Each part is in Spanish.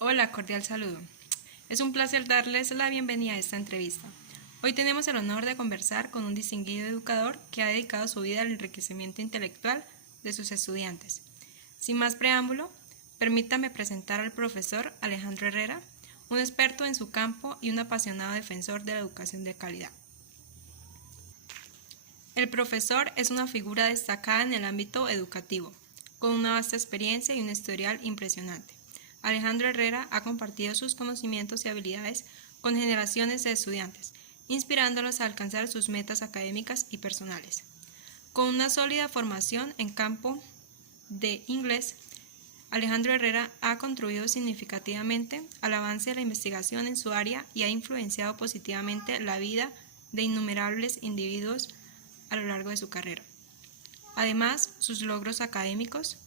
Hola, cordial saludo. Es un placer darles la bienvenida a esta entrevista. Hoy tenemos el honor de conversar con un distinguido educador que ha dedicado su vida al enriquecimiento intelectual de sus estudiantes. Sin más preámbulo, permítame presentar al profesor Alejandro Herrera, un experto en su campo y un apasionado defensor de la educación de calidad. El profesor es una figura destacada en el ámbito educativo, con una vasta experiencia y un historial impresionante. Alejandro Herrera ha compartido sus conocimientos y habilidades con generaciones de estudiantes, inspirándolos a alcanzar sus metas académicas y personales. Con una sólida formación en campo de inglés, Alejandro Herrera ha contribuido significativamente al avance de la investigación en su área y ha influenciado positivamente la vida de innumerables individuos a lo largo de su carrera. Además, sus logros académicos.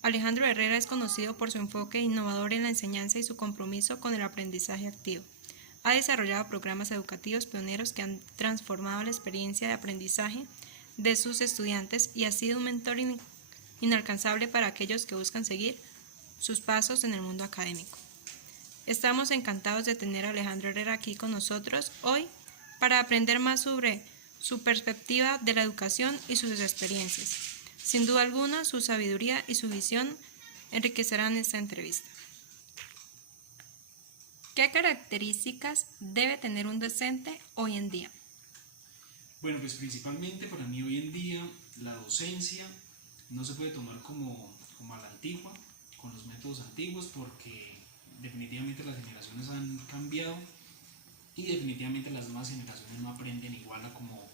Alejandro Herrera es conocido por su enfoque innovador en la enseñanza y su compromiso con el aprendizaje activo. Ha desarrollado programas educativos pioneros que han transformado la experiencia de aprendizaje de sus estudiantes y ha sido un mentor inalcanzable para aquellos que buscan seguir sus pasos en el mundo académico. Estamos encantados de tener a Alejandro Herrera aquí con nosotros hoy para aprender más sobre su perspectiva de la educación y sus experiencias. Sin duda alguna, su sabiduría y su visión enriquecerán esta entrevista. ¿Qué características debe tener un docente hoy en día? Bueno, pues principalmente para mí hoy en día la docencia no se puede tomar como a la antigua, con los métodos antiguos, porque definitivamente las generaciones han cambiado y definitivamente las nuevas generaciones no aprenden igual a como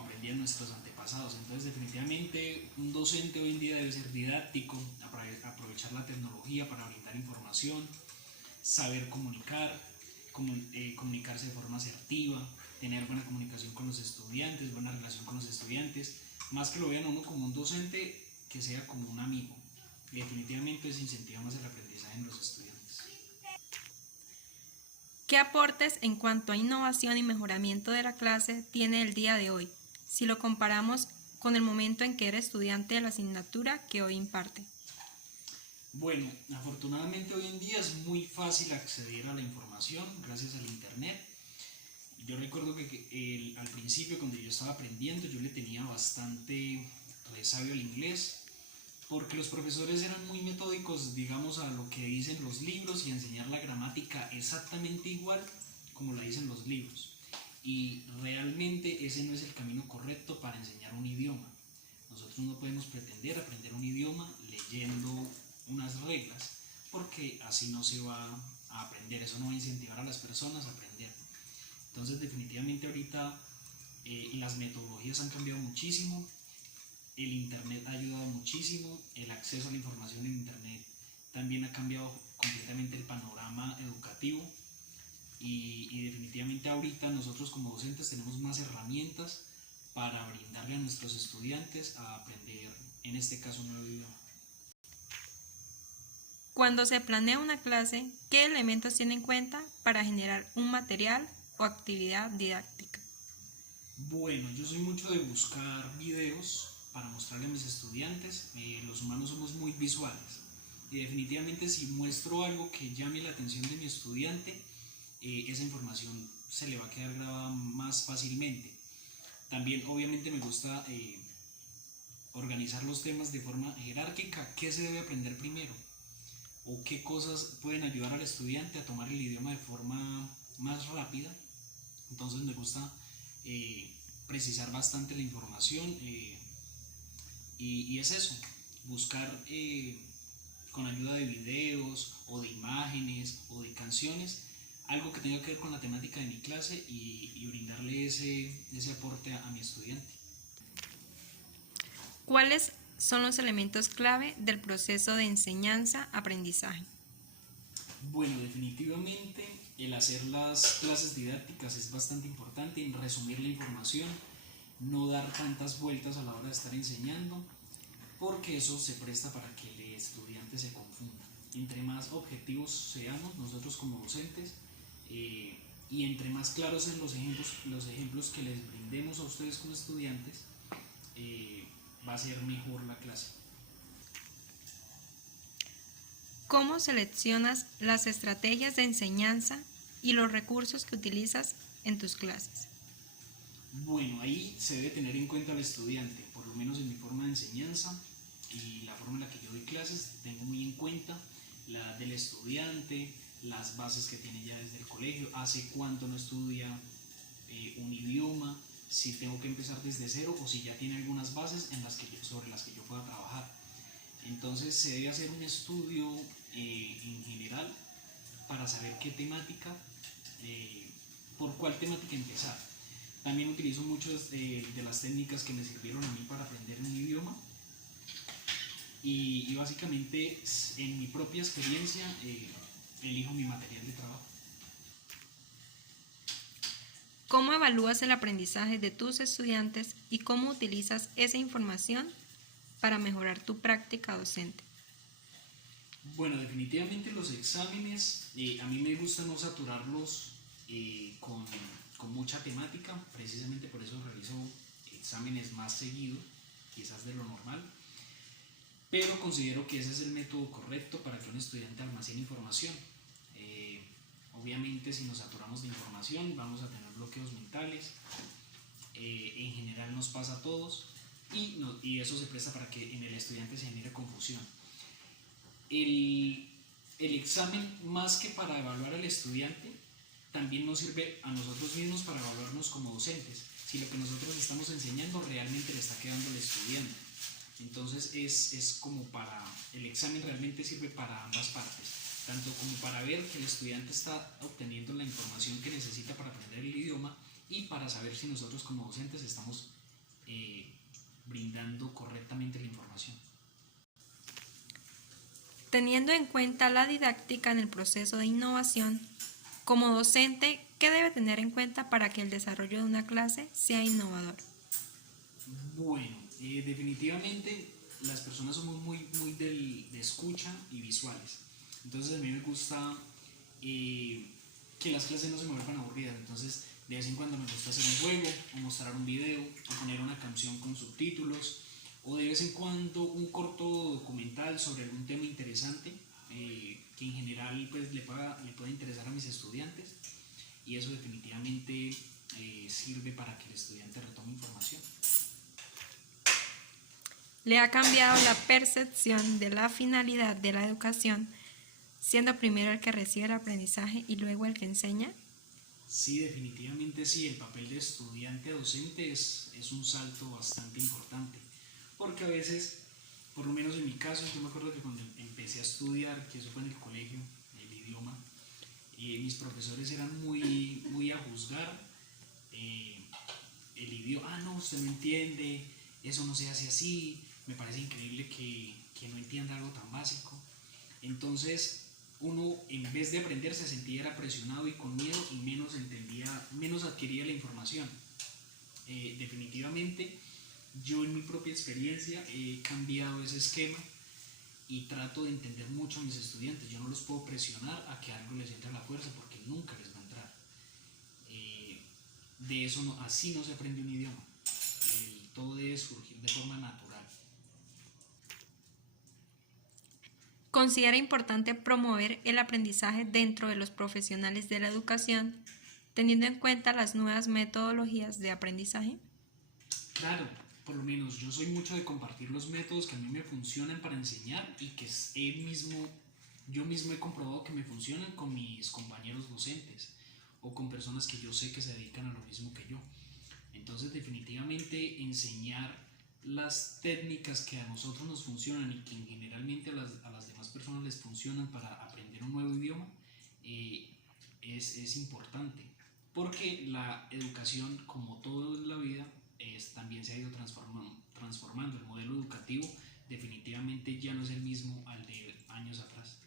aprendían nuestros antepasados. Entonces definitivamente un docente hoy en día debe ser didáctico, aprovechar la tecnología para brindar información, saber comunicarse de forma asertiva, tener buena comunicación con los estudiantes, buena relación con los estudiantes, más que lo vean a uno como un docente, que sea como un amigo. Y definitivamente eso incentiva más el aprendizaje en los estudiantes. ¿Qué aportes en cuanto a innovación y mejoramiento de la clase tiene el día de hoy, si lo comparamos con el momento en que era estudiante de la asignatura que hoy imparte? Bueno, afortunadamente hoy en día es muy fácil acceder a la información gracias al internet. Yo recuerdo que al principio, cuando yo estaba aprendiendo, yo le tenía bastante resabio al inglés, porque los profesores eran muy metódicos, digamos, a lo que dicen los libros y a enseñar la gramática exactamente igual como la dicen los libros. Y realmente ese no es el camino correcto para enseñar un idioma. Nosotros no podemos pretender aprender un idioma leyendo unas reglas, porque así no se va a aprender, eso no va a incentivar a las personas a aprender. Entonces definitivamente ahorita las metodologías han cambiado muchísimo, el internet ha ayudado muchísimo, el acceso a la información en internet también ha cambiado completamente el panorama educativo y definitivamente ahorita nosotros como docentes tenemos más herramientas para brindarle a nuestros estudiantes a aprender, en este caso, un nuevo idioma. Cuando se planea una clase, ¿qué elementos tiene en cuenta para generar un material o actividad didáctica? Bueno, yo soy mucho de buscar videos para mostrarle a mis estudiantes. Los humanos somos muy visuales y definitivamente si muestro algo que llame la atención de mi estudiante, esa información se le va a quedar grabada más fácilmente. También obviamente me gusta organizar los temas de forma jerárquica. ¿Qué se debe aprender primero? ¿O qué cosas pueden ayudar al estudiante a tomar el idioma de forma más rápida? Entonces me gusta precisar bastante la información y es eso, buscar con ayuda de videos o de imágenes o de canciones algo que tenga que ver con la temática de mi clase y brindarle ese aporte a mi estudiante. ¿Cuáles son los elementos clave del proceso de enseñanza-aprendizaje? Bueno, definitivamente el hacer las clases didácticas es bastante importante, en resumir la información, no dar tantas vueltas a la hora de estar enseñando, porque eso se presta para que el estudiante se confunda. Entre más objetivos seamos nosotros como docentes y entre más claros sean los ejemplos que les brindemos a ustedes como estudiantes, va a ser mejor la clase. ¿Cómo seleccionas las estrategias de enseñanza y los recursos que utilizas en tus clases? Bueno, ahí se debe tener en cuenta al estudiante, por lo menos en mi forma de enseñanza y la forma en la que yo doy clases, tengo muy en cuenta la edad del estudiante, las bases que tiene ya desde el colegio, hace cuánto no estudia un idioma, si tengo que empezar desde cero o si ya tiene algunas bases sobre las que yo pueda trabajar. Entonces se debe hacer un estudio en general para saber qué temática, por cuál temática empezar. También utilizo muchas de las técnicas que me sirvieron a mí para aprender un idioma y básicamente en mi propia experiencia elijo mi material de trabajo. ¿Cómo evalúas el aprendizaje de tus estudiantes y cómo utilizas esa información para mejorar tu práctica docente? Bueno, definitivamente los exámenes, a mí me gusta no saturarlos con mucha temática, precisamente por eso realizo exámenes más seguido, quizás de lo normal, pero considero que ese es el método correcto para que un estudiante almacene información. Obviamente si nos saturamos de información vamos a tener bloqueos mentales, en general nos pasa a todos y eso se presta para que en el estudiante se genere confusión. El examen, más que para evaluar al estudiante, también nos sirve a nosotros mismos para evaluarnos como docentes, si lo que nosotros estamos enseñando realmente le está quedando al estudiante. Entonces es como el examen realmente sirve para ambas partes, tanto como para ver que el estudiante está obteniendo la información que necesita para aprender el idioma y para saber si nosotros como docentes estamos brindando correctamente la información. Teniendo en cuenta la didáctica en el proceso de innovación, como docente, ¿qué debe tener en cuenta para que el desarrollo de una clase sea innovador? Bueno, definitivamente las personas somos muy de escucha y visuales. Entonces a mí me gusta que las clases no se me vuelvan aburridas. Entonces de vez en cuando me gusta hacer un juego, o mostrar un video, o poner una canción con subtítulos, o de vez en cuando un corto documental sobre algún tema interesante que en general pues, le pueda interesar a mis estudiantes, y eso definitivamente sirve para que el estudiante retome información. ¿Le ha cambiado la percepción de la finalidad de la educación, siendo primero el que recibe el aprendizaje y luego el que enseña? Sí, definitivamente sí, el papel de estudiante a docente es un salto bastante importante, porque a veces, por lo menos en mi caso, yo me acuerdo que cuando empecé a estudiar, que eso fue en el colegio, el idioma, mis profesores eran muy a juzgar el idioma. No, usted no entiende, eso no se hace así, me parece increíble que no entienda algo tan básico. Entonces uno en vez de aprender se sentía era presionado y con miedo y menos adquiría la información. Definitivamente yo en mi propia experiencia he cambiado ese esquema y trato de entender mucho a mis estudiantes. Yo no los puedo presionar a que algo les entre a la fuerza porque nunca les va a entrar. De eso así no se aprende un idioma. Todo debe surgir de forma natural. ¿Considera importante promover el aprendizaje dentro de los profesionales de la educación, teniendo en cuenta las nuevas metodologías de aprendizaje? Claro, por lo menos yo soy mucho de compartir los métodos que a mí me funcionan para enseñar y que yo mismo he comprobado que me funcionan con mis compañeros docentes o con personas que yo sé que se dedican a lo mismo que yo. Entonces definitivamente enseñar las técnicas que a nosotros nos funcionan y que generalmente a las demás personas les funcionan para aprender un nuevo idioma es importante, porque la educación, como todo en la vida, también se ha ido transformando. El modelo educativo definitivamente ya no es el mismo al de años atrás.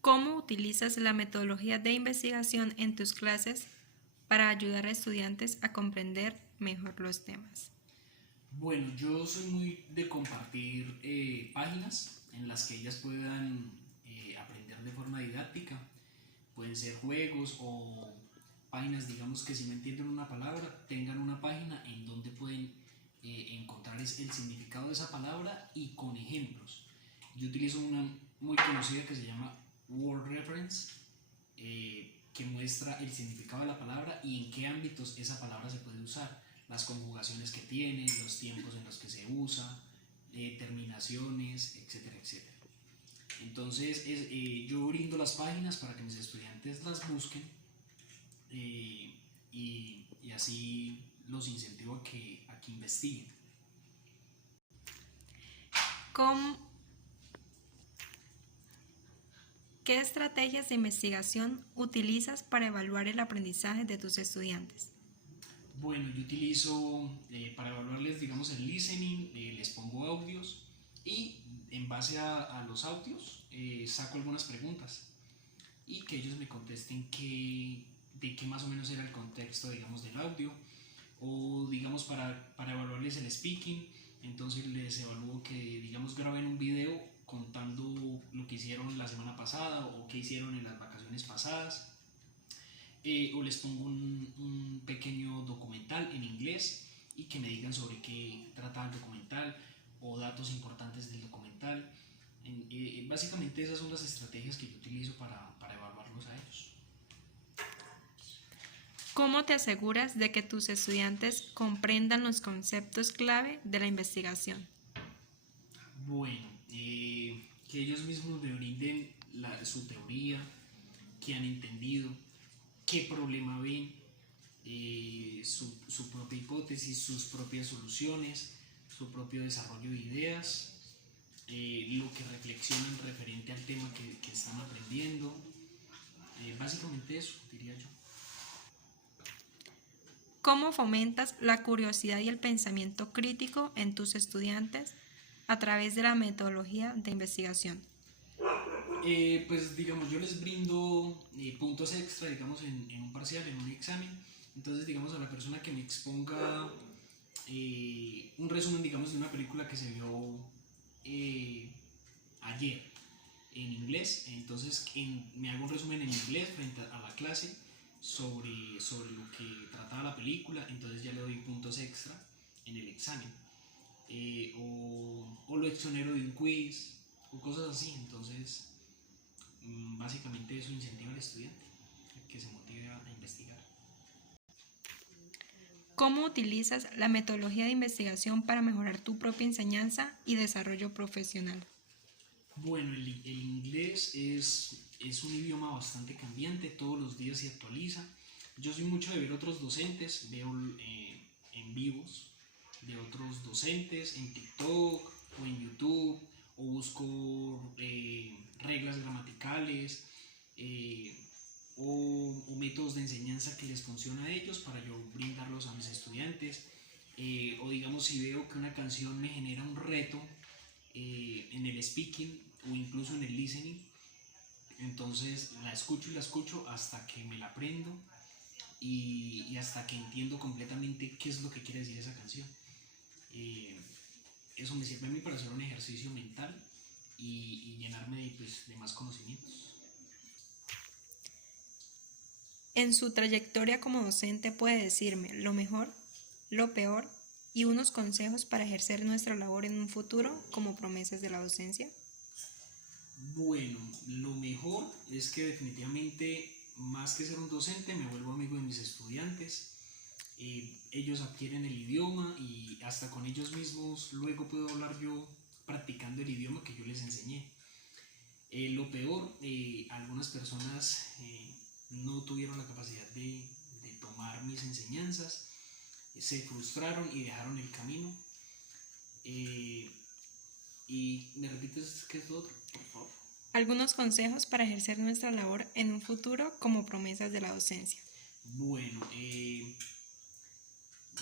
¿Cómo utilizas la metodología de investigación en tus clases para ayudar a estudiantes a comprender mejor los temas? Bueno, yo soy muy de compartir páginas en las que ellas puedan aprender de forma didáctica. Pueden ser juegos o páginas, digamos que si no entienden una palabra, tengan una página en donde pueden encontrar el significado de esa palabra y con ejemplos. Yo utilizo una muy conocida que se llama Word Reference, que muestra el significado de la palabra y en qué ámbitos esa palabra se puede usar, las conjugaciones que tiene, los tiempos en los que se usa, terminaciones, etcétera, etcétera. Entonces yo brindo las páginas para que mis estudiantes las busquen, y así los incentivo a que investiguen. ¿Qué estrategias de investigación utilizas para evaluar el aprendizaje de tus estudiantes? Bueno, yo utilizo para evaluarles, digamos, el listening, les pongo audios y en base a los audios saco algunas preguntas y que ellos me contesten de qué más o menos era el contexto, digamos, del audio, o digamos para evaluarles el speaking. Entonces les evalúo que, digamos, graben un video contando lo que hicieron la semana pasada o qué hicieron en las vacaciones pasadas, o les pongo un pequeño documental en inglés y que me digan sobre qué trata el documental o datos importantes del documental. Básicamente esas son las estrategias que yo utilizo para evaluarlos a ellos. ¿Cómo te aseguras de que tus estudiantes comprendan los conceptos clave de la investigación? Bueno, que ellos mismos me brinden su teoría, qué han entendido, qué problema ven, su propia hipótesis, sus propias soluciones, su propio desarrollo de ideas, lo que reflexionan referente al tema que están aprendiendo. Básicamente eso, diría yo. ¿Cómo fomentas la curiosidad y el pensamiento crítico en tus estudiantes a través de la metodología de investigación? Pues digamos, yo les brindo puntos extra, digamos, en un parcial, en un examen. Entonces, digamos, a la persona que me exponga un resumen, digamos, de una película que se vio ayer en inglés, entonces me hago un resumen en inglés frente a la clase sobre lo que trataba la película, entonces ya le doy puntos extra en el examen. O lo exonero de un quiz o cosas así. Entonces básicamente eso incentiva al estudiante que se motive a investigar. ¿Cómo utilizas la metodología de investigación para mejorar tu propia enseñanza y desarrollo profesional? Bueno, el inglés es un idioma bastante cambiante, todos los días se actualiza. Yo soy mucho de ver otros docentes, veo en vivos de otros docentes en TikTok o en YouTube, o busco reglas gramaticales, o métodos de enseñanza que les funciona a ellos para yo brindarlos a mis estudiantes. O digamos, si veo que una canción me genera un reto en el speaking o incluso en el listening, entonces la escucho hasta que me la aprendo y hasta que entiendo completamente qué es lo que quiere decir esa canción. Eso me sirve a mí para hacer un ejercicio mental y llenarme de más conocimientos. En su trayectoria como docente puede decirme lo mejor, lo peor y unos consejos para ejercer nuestra labor en un futuro como promesas de la docencia. Bueno, lo mejor es que definitivamente, más que ser un docente, me vuelvo amigo de mis estudiantes. Ellos adquieren el idioma y hasta con ellos mismos luego puedo hablar yo practicando el idioma que yo les enseñé. Lo peor, algunas personas no tuvieron la capacidad de tomar mis enseñanzas, se frustraron y dejaron el camino. ¿Y me repites qué es lo otro, por favor? Algunos consejos para ejercer nuestra labor en un futuro como promesas de la docencia. Bueno,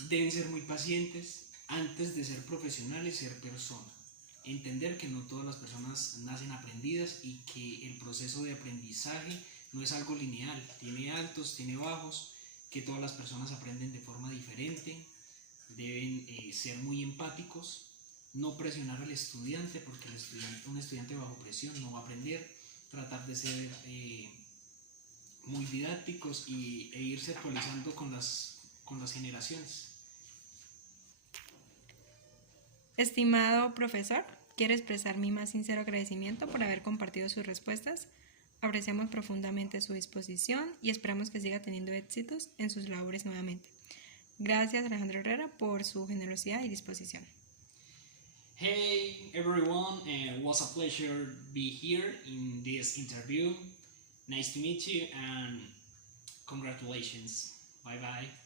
deben ser muy pacientes. Antes de ser profesionales, ser persona. Entender que no todas las personas nacen aprendidas y que el proceso de aprendizaje no es algo lineal, tiene altos, tiene bajos, que todas las personas aprenden de forma diferente. Deben ser muy empáticos, no presionar al estudiante, porque un estudiante bajo presión no va a aprender. Tratar de ser muy didácticos e irse actualizando con las generaciones. Estimado profesor, Quiero expresar mi más sincero agradecimiento por haber compartido sus respuestas. Apreciamos profundamente su disposición y esperamos que siga teniendo éxitos en sus labores nuevamente. Gracias, Alejandro Herrera, por su generosidad y disposición. Hey everyone, it was a pleasure to be here in this interview. Nice to meet you and congratulations. Bye bye.